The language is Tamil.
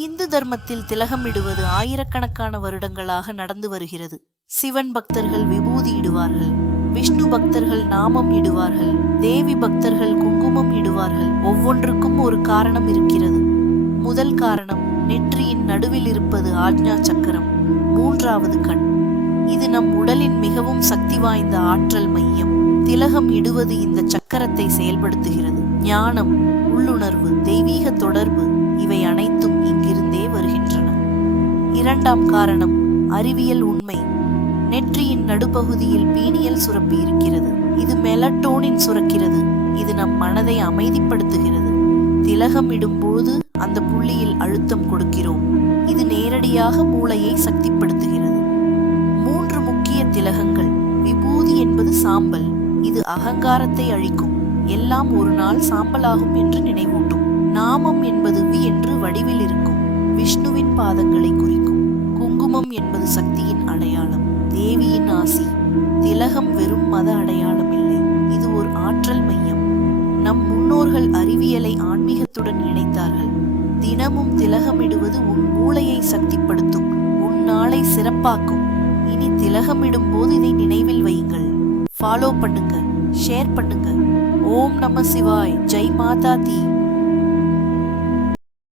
இந்து தர்மத்தில் திலகமிடுவது ஆயிரக்கணக்கான வருடங்களாக நடந்து வருகிறது. சிவன் பக்தர்கள் விபூதி இடுவார்கள், விஷ்ணு பக்தர்கள் நாமம் இடுவார்கள், தேவி பக்தர்கள் குங்குமம் இடுவார்கள். ஒவ்வொன்றுக்கும் ஒரு காரணம் இருக்கிறது. முதல் காரணம், நெற்றியின் நடுவில் இருப்பது ஆக்ஞா சக்கரம், மூன்றாவது கண். இது நம் உடலின் மிகவும் சக்தி வாய்ந்த ஆற்றல் மையம். திலகம் இடுவது இந்த சக்கரத்தை செயல்படுத்துகிறது. ஞானம், உள்ளுணர்வு, தெய்வீக தொடர்பு இவை அனைத்தும் இங்கிருந்தே வருகின்றன. இரண்டாம் காரணம், அறிவியல் உண்மை. நெற்றியின் நடுப்பகுதியில் பீனியல் சுரப்பி இருக்கிறது. இது மெலட்டோனின் சுரக்கிறது. இது நம் மனதை அமைதிப்படுத்துகிறது. திலகம் இடும்போது அந்த புள்ளியில் அழுத்தம் கொடுக்கிறோம். இது நேரடியாக மூளையை சக்திப்படுத்துகிறது. 3 முக்கிய திலகங்கள். விபூதி என்பது சாம்பல். இது அகங்காரத்தை அழிக்கும். எல்லாம் ஒரு நாள் சாம்பலாகும் என்று நினைவூட்டும். நாமம் என்பது வி என்று வடிவில் இருக்கும். விஷ்ணுவின் பாதங்களை குறிக்கும். குங்குமம் என்பது சக்தியின் அடையாளம், தேவியின் ஆசி. திலகம் வெறும் மத அடையாளம் இல்லை, இது ஒரு ஆற்றல் மையம். நம் முன்னோர்கள் அறிவியலை ஆன்மீகத்துடன் இணைத்தார்கள். தினமும் திலகமிடுவது உன் மூளையை சக்திப்படுத்தும், உன் நாளை சிறப்பாக்கும். இனி திலகமிடும் போது இதை நினைவில் வையுங்கள். ஃபாலோ பண்ணுங்க, ஷேர் பண்ணுங்க. ஓம் நம சிவாய். ஜெய் மாதா தி.